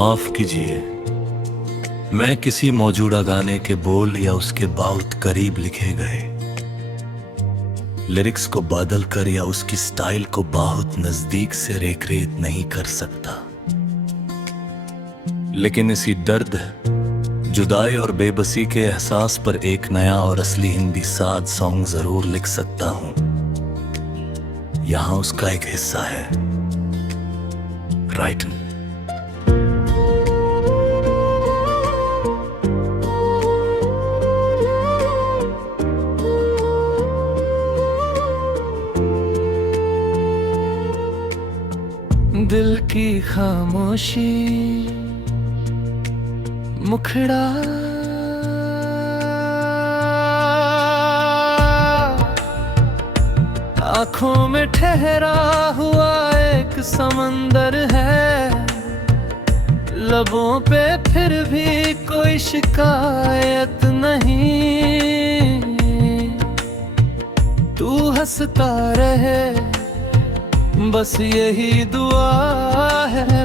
माफ कीजिए, मैं किसी मौजूदा गाने के बोल या उसके बहुत करीब लिखे गए लिरिक्स को बदल कर या उसकी स्टाइल को बहुत नजदीक से रेखरेख नहीं कर सकता। लेकिन इसी दर्द, जुदाई और बेबसी के एहसास पर एक नया और असली हिंदी साज सॉन्ग जरूर लिख सकता हूं। यहां उसका एक हिस्सा है राइटन। दिल की खामोशी, मुखड़ा आंखों में ठहरा हुआ एक समंदर है। लबों पे फिर भी कोई शिकायत नहीं। तू हंसता रहे बस यही दुआ है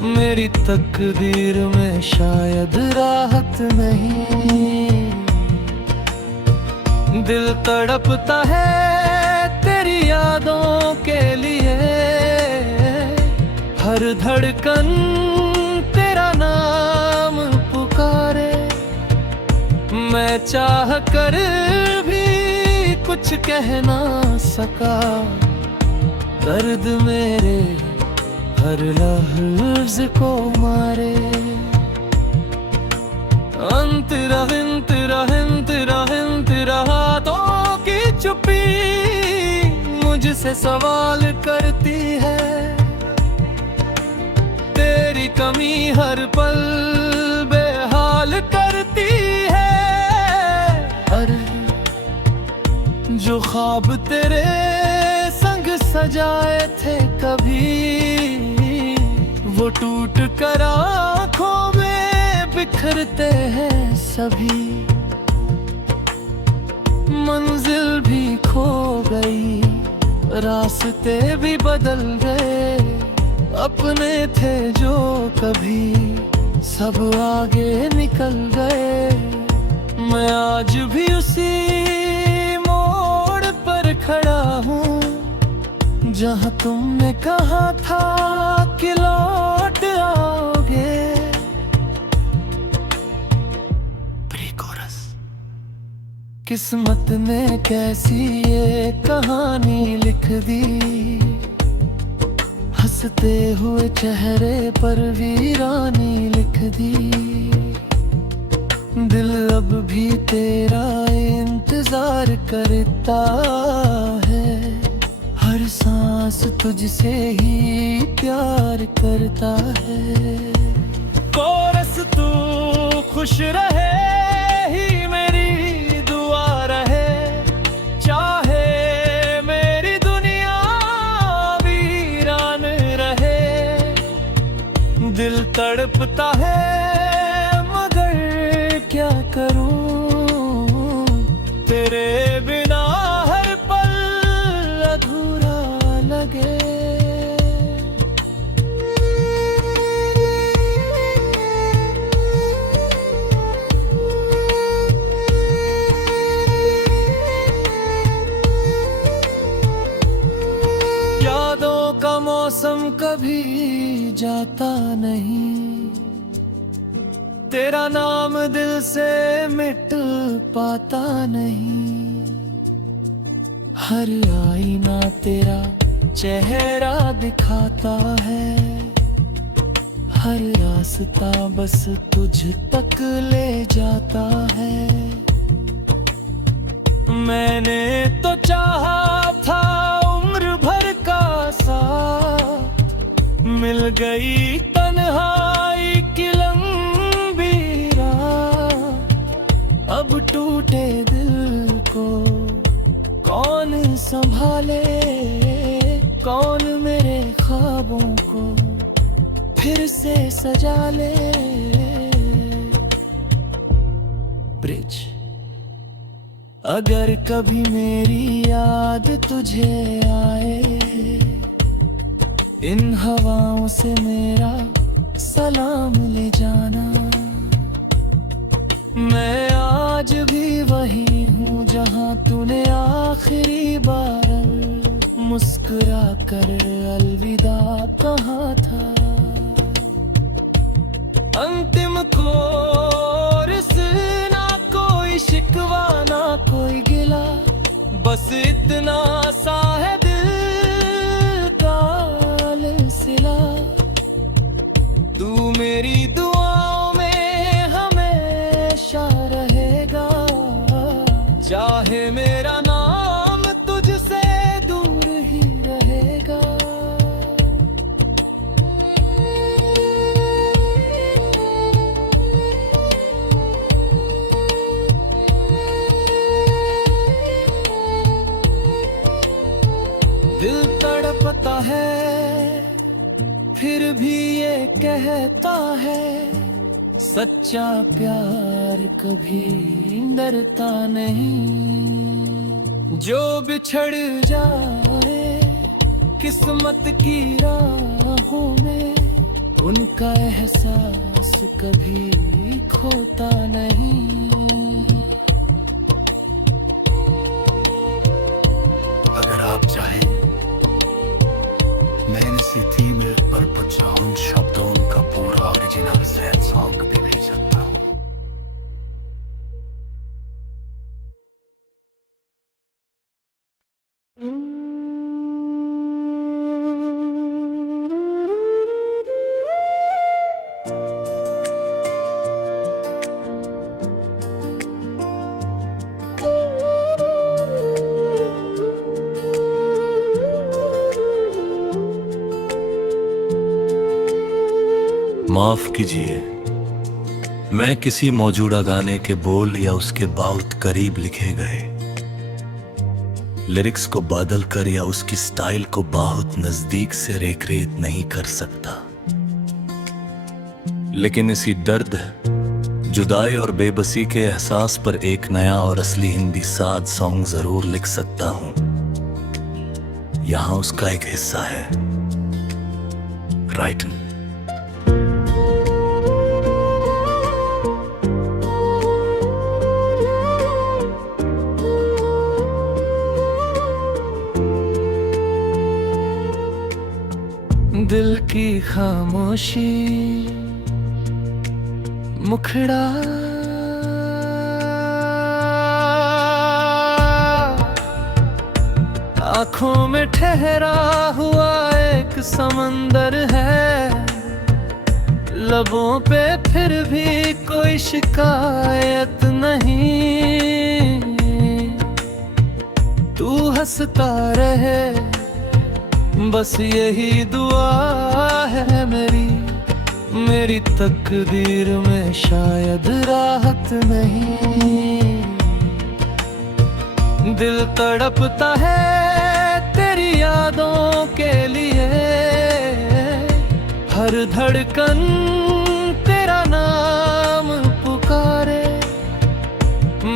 मेरी तकदीर में शायद राहत नहीं। दिल तड़पता है तेरी यादों के लिए, हर धड़कन तेरा नाम पुकारे। मैं चाह कर भी कुछ कह ना सका, दर्द मेरे हर लफ्ज को मारे। अंतरा अंतरा अंतरा अंतरा हाथों की चुप्पी मुझसे सवाल करती है। तेरी कमी हर पल बेहाल करती है। हर जो ख्वाब तेरे सजाए थे कभी, वो टूट कर आँखों में बिखरते हैं सभी। मंजिल भी खो गई, रास्ते भी बदल गए। अपने थे जो कभी सब आगे निकल गए। मैं आज भी उसी मोड़ पर खड़ा हूँ जहाँ तुमने कहा था कि लौट आओगे। प्री-कोरस। किस्मत ने कैसी ये कहानी लिख दी, हंसते हुए चेहरे पर वीरानी लिख दी। दिल अब भी तेरा इंतजार करता है, हर सांस तुझसे ही प्यार करता है। कोरस तू खुश रहे ही मेरी दुआ रहे, चाहे मेरी दुनिया वीरान रहे। दिल तड़पता है मगर क्या करूं, तेरे बिना हर पल अधूरा लगे। यादों का मौसम कभी जाता नहीं, तेरा नाम दिल से मिट पाता नहीं। हर आईना तेरा चेहरा दिखाता है, हर रास्ता बस तुझ तक ले जाता है। मैंने तो चाहा था उम्र भर का साथ, मिल गई तन्हाई की लंबी रात। अब टूटे दिल को कौन संभाले, कौन मेरे ख्वाबों को फिर से सजा ले। ब्रिज। अगर कभी मेरी याद तुझे आए, इन हवाओं से मेरा सलाम ले जाना। मैं आज भी वही हूँ जहाँ तूने आखिरी बार मुस्कुरा कर अलविदा कहा था। अंतिम कोरस, ना कोई शिकवा ना कोई गिला, बस इतना सा है दिल का सिला। तू मेरी दुआओं में हमेशा रहेगा, चाहे मेरा नाम तुझसे दूर ही रहेगा। दिल तड़पता है फिर भी ये कहता है, सच्चा प्यार कभी डरता नहीं। जो बिछड़ जाए किस्मत की राहों में, उनका एहसास कभी खोता नहीं। अगर आप चाहें मैं इसी थीम पर कुछ उन शब्दों का पूरा ओरिजिनल सैड सॉन्ग भी भेज सकता हूँ। माफ कीजिए, मैं किसी मौजूदा गाने के बोल या उसके बहुत करीब लिखे गए लिरिक्स को बदल कर या उसकी स्टाइल को बहुत नजदीक से रेखरेख नहीं कर सकता, लेकिन इसी दर्द, जुदाई और बेबसी के एहसास पर एक नया और असली हिंदी साद सॉन्ग जरूर लिख सकता हूं। यहां उसका एक हिस्सा है राइटन। दिल की खामोशी, मुखड़ा आंखों में ठहरा हुआ एक समंदर है, लबों पे फिर भी कोई शिकायत नहीं। तू हंसता रहे बस यही दुआ है मेरी तकदीर में शायद राहत नहीं। दिल तड़पता है तेरी यादों के लिए, हर धड़कन तेरा नाम पुकारे।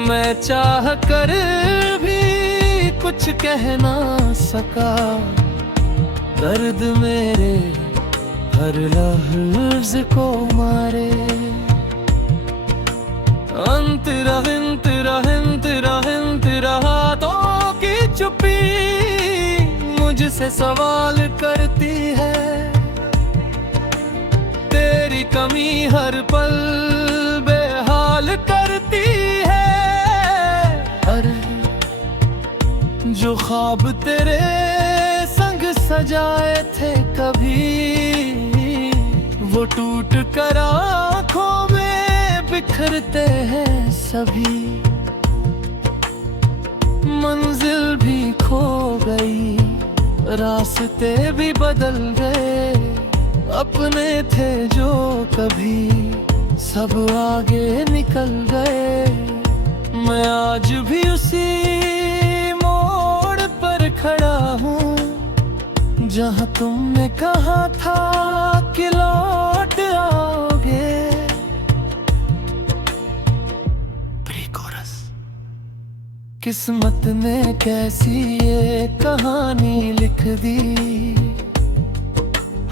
मैं चाह कर भी कुछ कह ना सका, दर्द मेरे हर लफ्ज को मारे। अंतरा अंतरा अंतरा अंतरा हाथों की चुप्पी मुझसे सवाल करती है, तेरी कमी हर पल बेहाल करती है। अरे जो ख्वाब तेरे सजाए थे कभी, वो टूट कर आँखों में बिखरते हैं सभी। मंजिल भी खो गई, रास्ते भी बदल गए, अपने थे जो कभी सब आगे निकल गए। मैं आज भी उसी मोड़ पर खड़ा हूँ जहाँ तुमने कहा था कि लौट आओगे। प्री-कोरस। किस्मत ने कैसी ये कहानी लिख दी,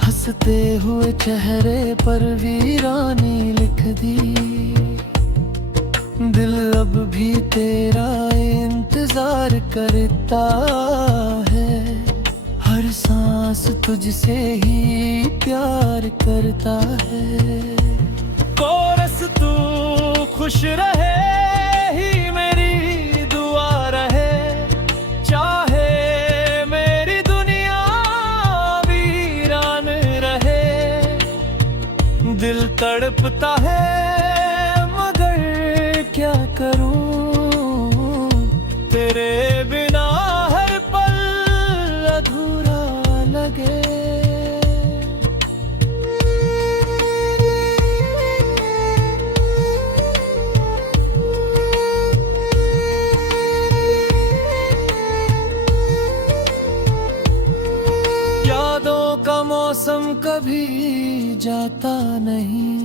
हंस हंसते हुए चेहरे पर वीरानी लिख दी। दिल अब भी तेरा इंतजार करता है, हर सांस तुझसे ही प्यार करता है। कोरस तू खुश रहे ही मेरी दुआ रहे, चाहे मेरी दुनिया वीरान रहे। दिल तड़पता है मगर क्या करूं, तेरे बिना हर पल अधूरा लगे। यादों का मौसम कभी जाता नहीं,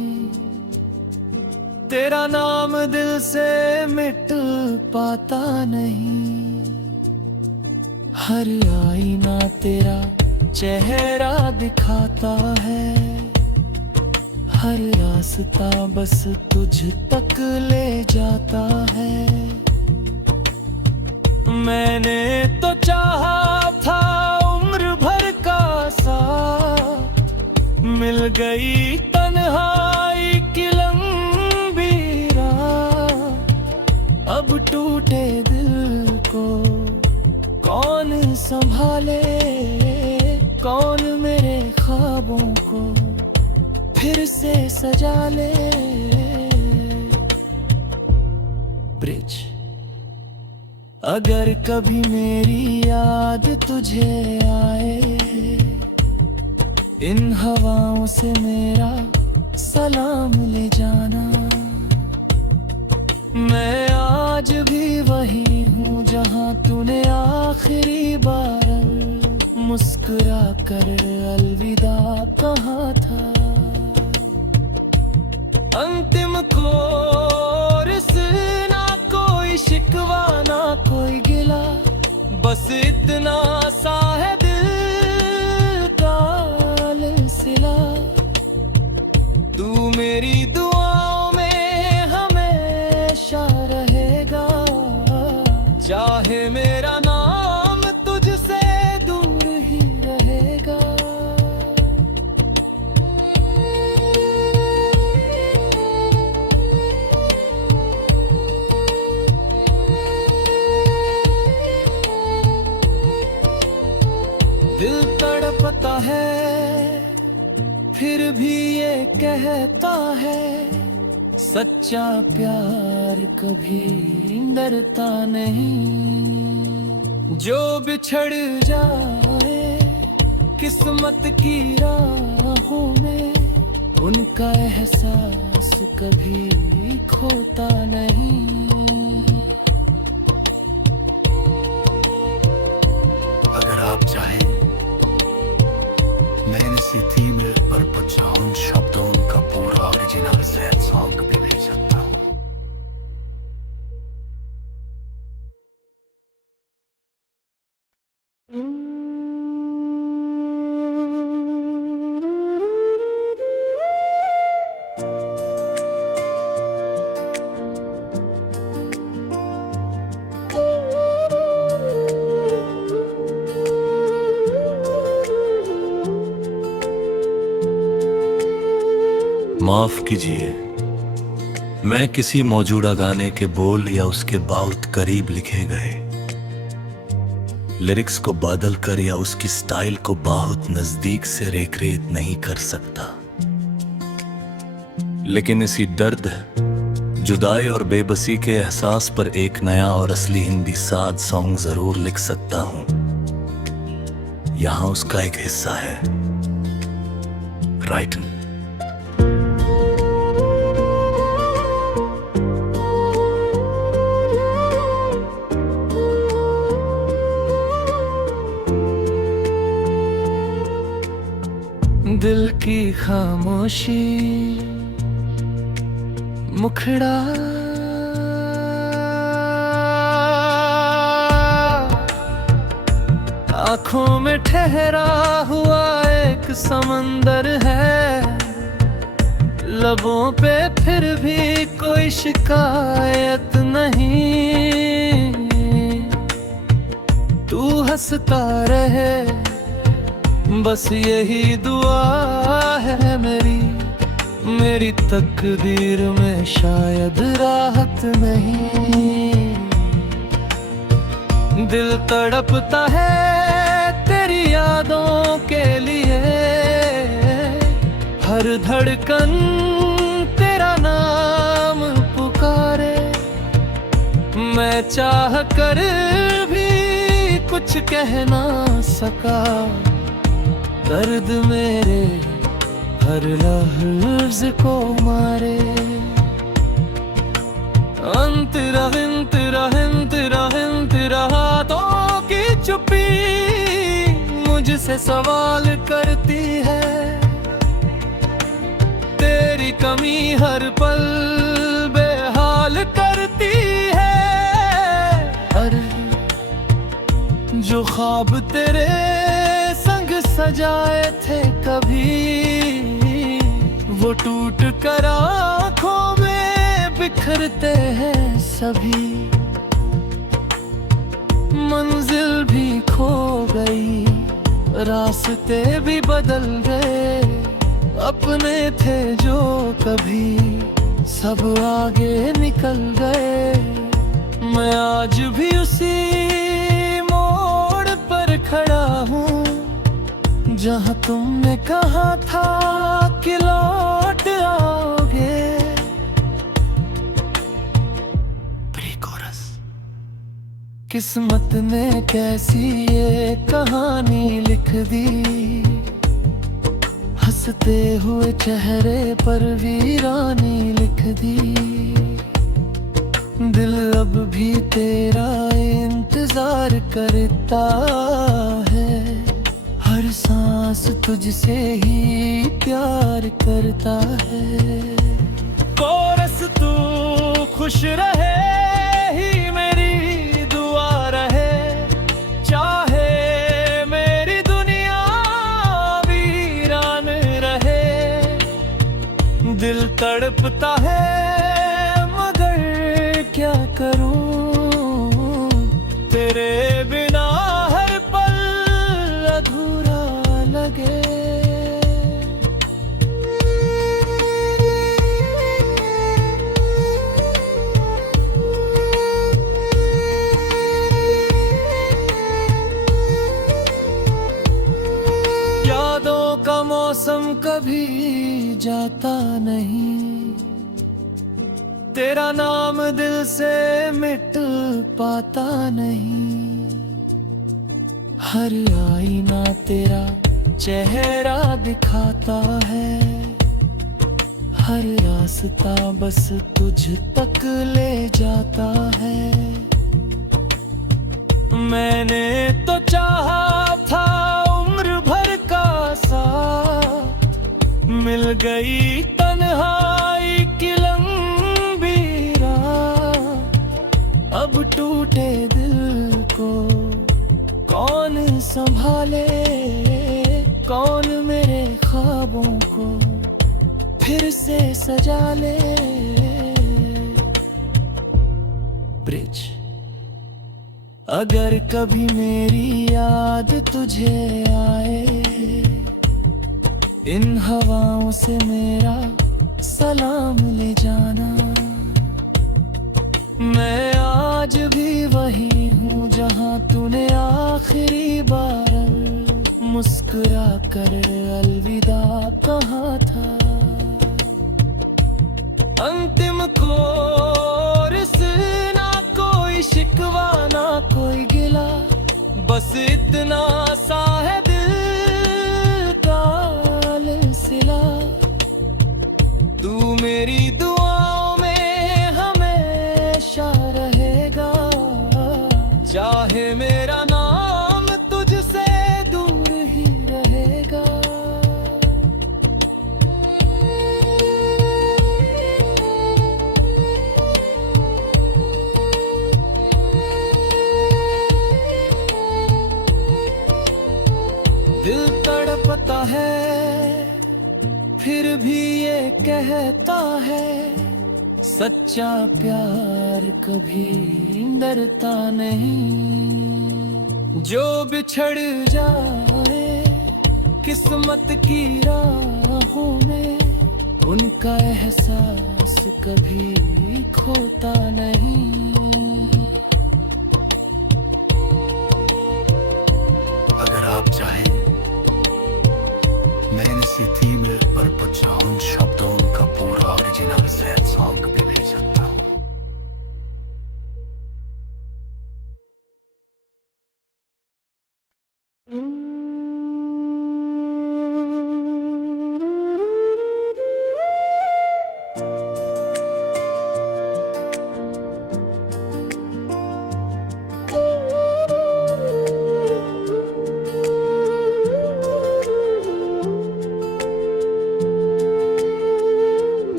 तेरा नाम दिल से मिट पाता नहीं। हर आईना तेरा चेहरा दिखाता है, हर रास्ता बस तुझ तक ले जाता है। मैंने तो चाहा था उम्र भर का साथ, मिल गई तन्हाई की लंबी रात। अब टूटे दिल को कौन संभाले, कौन मेरे ख्वाबों को फिर से सजा ले। ब्रिज। अगर कभी मेरी याद तुझे आए, इन हवाओं से मेरा सलाम ले जाना। मैं आज भी वही हूँ जहाँ तूने आखिरी बार मुस्कुरा कर अलविदा कहा था। अंतिम कोरस, ना कोई शिकवा ना कोई गिला, बस इतना सा है दिल का सिलसिला। तू मेरी दुआओं में हमेशा रहेगा, चाहे मेरा नाम तुझसे दूर ही रहेगा। दिल तड़पता है फिर भी ये कहता है, सच्चा प्यार कभी डरता नहीं। जो बिछड़ जाए किस्मत की राहों में, उनका एहसास कभी खोता नहीं। अगर आप चाहें मैं इसी थीम पर बचाऊं शब्दों का पूरा ओरिजिनल सैड सॉन्ग भी भेज सकता हूं। माफ कीजिए, मैं किसी मौजूदा गाने के बोल या उसके बहुत करीब लिखे गए लिरिक्स को बदल कर या उसकी स्टाइल को बहुत नजदीक से रिक्रिएट नहीं कर सकता। लेकिन इसी दर्द, जुदाई और बेबसी के एहसास पर एक नया और असली हिंदी साद सॉन्ग जरूर लिख सकता हूं। यहां उसका एक हिस्सा है राइटन। दिल की खामोशी मुखड़ा आंखों में ठहरा हुआ एक समंदर है, लबों पे फिर भी कोई शिकायत नहीं। तू हंसता रहे बस यही दुआ है मेरी तकदीर में शायद राहत नहीं। दिल तड़पता है तेरी यादों के लिए, हर धड़कन तेरा नाम पुकारे। मैं चाह कर भी कुछ कह ना सका, दर्द मेरे हर लफ्ज को मारे। अंतरा हाथों की चुप्पी मुझसे सवाल करती है, तेरी कमी हर पल बेहाल करती है। हर जो ख्वाब तेरे संग सजाए थे कभी, वो टूट कर आँखों में बिखरते हैं सभी। मंजिल भी खो गई, रास्ते भी बदल गए, अपने थे जो कभी सब आगे निकल गए। मैं आज भी उसी मोड़ पर खड़ा हूँ जहाँ तुमने कहा था कि लौट आओगे। प्री-कोरस। किस्मत ने कैसी ये कहानी लिख दी, हंसते हुए चेहरे पर वीरानी लिख दी। दिल अब भी तेरा इंतजार करता है, हर सांस तुझसे ही प्यार करता है। कोरस तू खुश रहे ही मेरी दुआ रहे, चाहे मेरी दुनिया वीरान रहे। दिल तड़पता है मगर क्या करूं, तेरे बिना हर पल अधूरा लगे। यादों का मौसम कभी जाता नहीं, तेरा नाम दिल से मिट पाता नहीं। हर आईना तेरा चेहरा दिखाता है, हर रास्ता बस तुझ तक ले जाता है। मैंने तो चाहा था उम्र भर का साथ, मिल गई तन्हाई की लंबी राह। अब टूटे दिल को कौन संभाले, कौन मेरे ख्वाबों को फिर से सजा ले। ब्रिज। अगर कभी मेरी याद तुझे आए, इन हवाओं से मेरा सलाम ले जाना। मैं आज भी वही हूँ जहाँ तूने आखिरी बार मुस्कुरा कर अलविदा कहा था। अंतिम कोरस, ना कोई शिकवा ना कोई गिला, बस इतना सा है दिल का सिला। तू मेरी दुआओं में हमेशा रहेगा, चाहे मेरा नाम तुझसे दूर ही रहेगा। तड़पता है फिर भी ये कहता है सच्चा प्यार कभी डरता नहीं। जो बिछड़ जाए किस्मत की राहों में उनका एहसास कभी खोता नहीं। अगर आप चाहें मैं इसी थीम पर कुछ उन शब्दों का पूरा ओरिजिनल सैड सॉन्ग भी भेज सकता हूँ।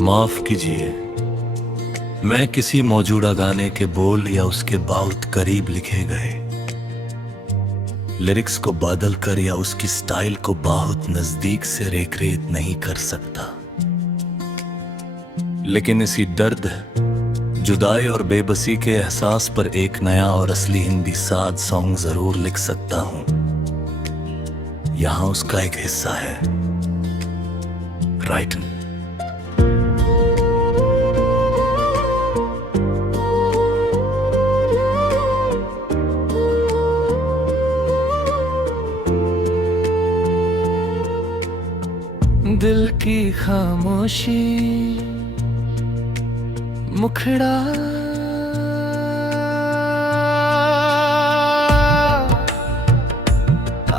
माफ कीजिए, मैं किसी मौजूदा गाने के बोल या उसके बहुत करीब लिखे गए लिरिक्स को बदल कर या उसकी स्टाइल को बहुत नजदीक से रेख नहीं कर सकता, लेकिन इसी दर्द, जुदाई और बेबसी के एहसास पर एक नया और असली हिंदी साद सॉन्ग जरूर लिख सकता हूं। यहां उसका एक हिस्सा है राइट। दिल की खामोशी मुखड़ा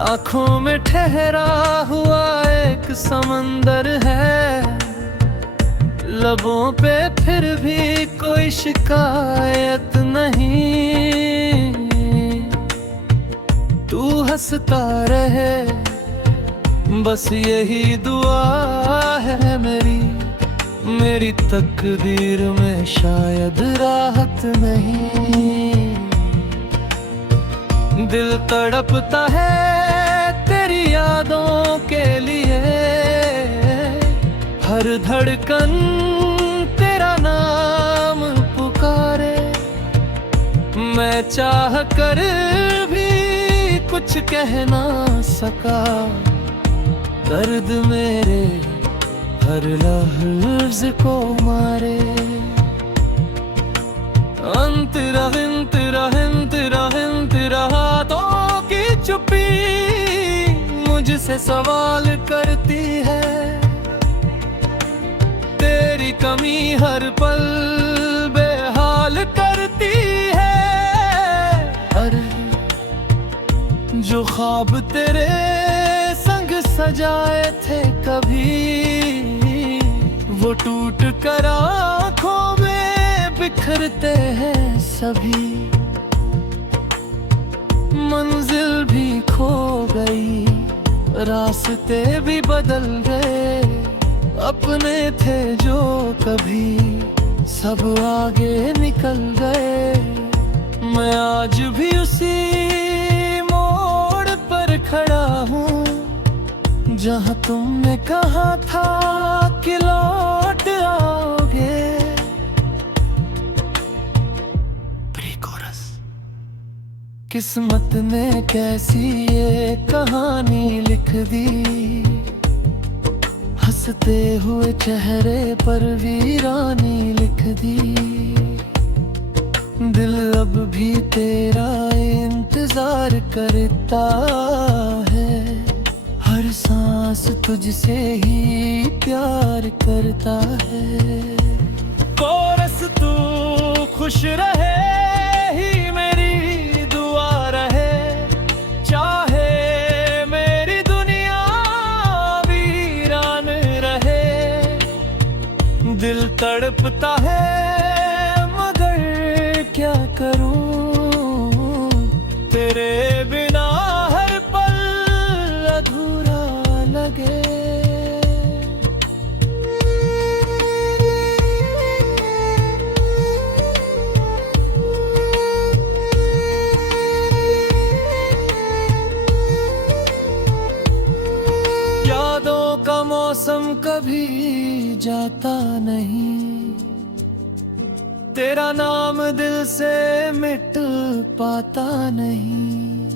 आंखों में ठहरा हुआ एक समंदर है, लबों पे फिर भी कोई शिकायत नहीं। तू हंसता रहे बस यही दुआ है मेरी तकदीर में शायद राहत नहीं। दिल तड़पता है तेरी यादों के लिए, हर धड़कन तेरा नाम पुकारे। मैं चाह कर भी कुछ कह ना सका, दर्द मेरे हर लफ्ज को मारे। अंतरा हाथों की चुप्पी मुझसे सवाल करती है, तेरी कमी हर पल बेहाल करती है। अरे जो ख्वाब तेरे सजाए थे कभी, वो टूट कर आँखों में बिखरते हैं सभी। मंजिल भी खो गई, रास्ते भी बदल गए, अपने थे जो कभी सब आगे निकल गए। मैं आज भी उसी मोड़ पर खड़ा हूँ जहाँ तुमने कहा था कि लौट आओगे। प्री-कोरस। किस्मत ने कैसी ये कहानी लिख दी, हंसते हुए चेहरे पर वीरानी लिख दी। दिल अब भी तेरा इंतजार करता है, हर सांस तुझसे ही प्यार करता है। कोरस तू खुश रहे ही मेरी दुआ रहे, चाहे मेरी दुनिया वीरान रहे। दिल तड़पता है मगर क्या करूं, तेरे बिना हर पल अधूरा लगे। जाता नहीं, तेरा नाम दिल से मिट पाता नहीं।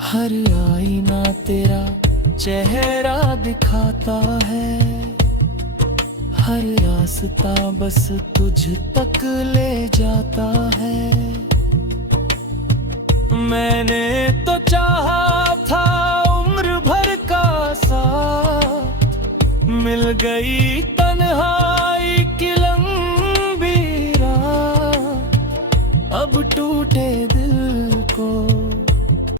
हर आईना तेरा चेहरा दिखाता है, हर रास्ता बस तुझ तक ले जाता है। मैंने तो चाहा था उम्र भर का साथ, मिल गई